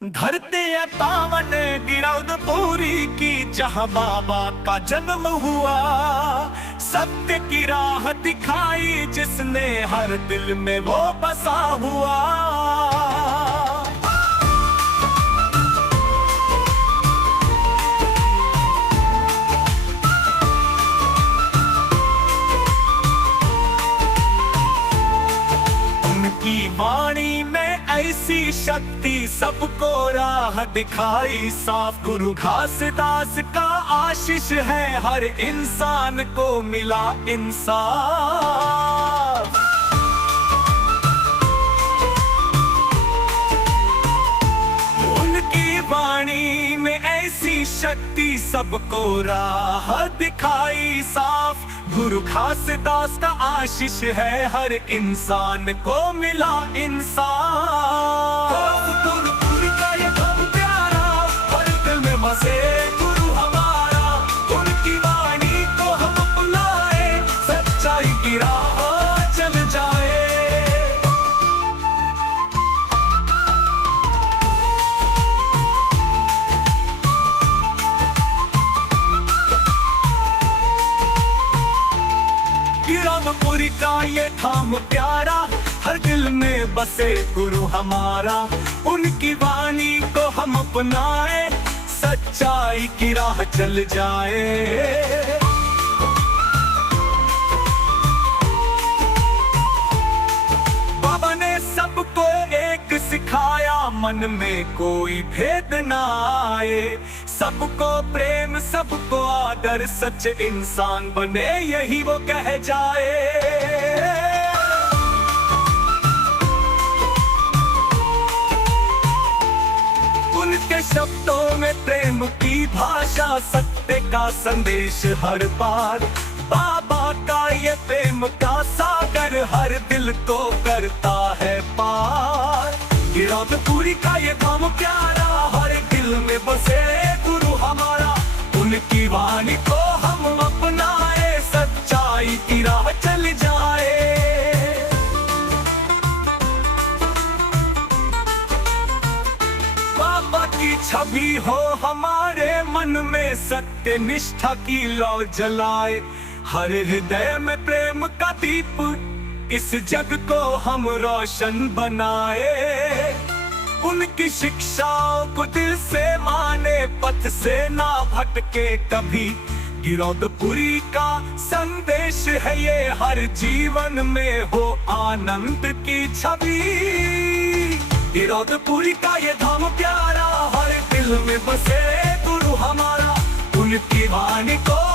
धरती है पावन गिरौदपुरी की, जहाँ बाबा का जन्म हुआ। सत्य की राह दिखाई जिसने, हर दिल में वो बसा हुआ। उनकी वाणी में ऐसी शक्ति, सबको राह दिखाई साफ। गुरु घासदास का आशीष है, हर इंसान को मिला इंसाफ। उनकी वाणी में ऐसी शक्ति, सबको राह दिखाई साफ। गुरु घासदास का आशीष है, हर इंसान को मिला इंसाफ। गुरुपुरी का ये धर्म प्यारा, हर दिल में बसे गुरु हमारा। उनकी वाणी को हम अपनाए, सच्चाई की राह चल जाए। गिरौदपुरी का ये धाम प्यारा, हर दिल में बसे गुरु हमारा। उनकी वाणी को हम अपनाए, सच्चाई की राह चल जाए। बाबा ने सबको एक सिखाया, मन में कोई भेद ना आए। सबको प्रेम सबको आदर, सच इंसान बने यही वो कह जाए। उनके शब्दों में प्रेम की भाषा, सत्य का संदेश हर बार। बाबा का ये प्रेम का सागर, हर दिल को करता है पार। गिरौदपुरी का ये धाम प्यारा, हर दिल में बसे गुरु हमारा। उनकी वाणी को हम अपनाए, सच्चाई की राह चल जाए। बाबा की छवि हो हमारे मन में, सत्य निष्ठा की लौ जलाए। हर हृदय में प्रेम का दीप, इस जग को हम रोशन बनाए। उनकी शिक्षाओं को दिल से माने, पथ से ना भटके कभी। गिरौदपुरी का संदेश है ये, हर जीवन में हो आनंद की छवि। गिरौदपुरी का ये धाम प्यारा, हर दिल में बसे गुरु हमारा। उनकी वाणी को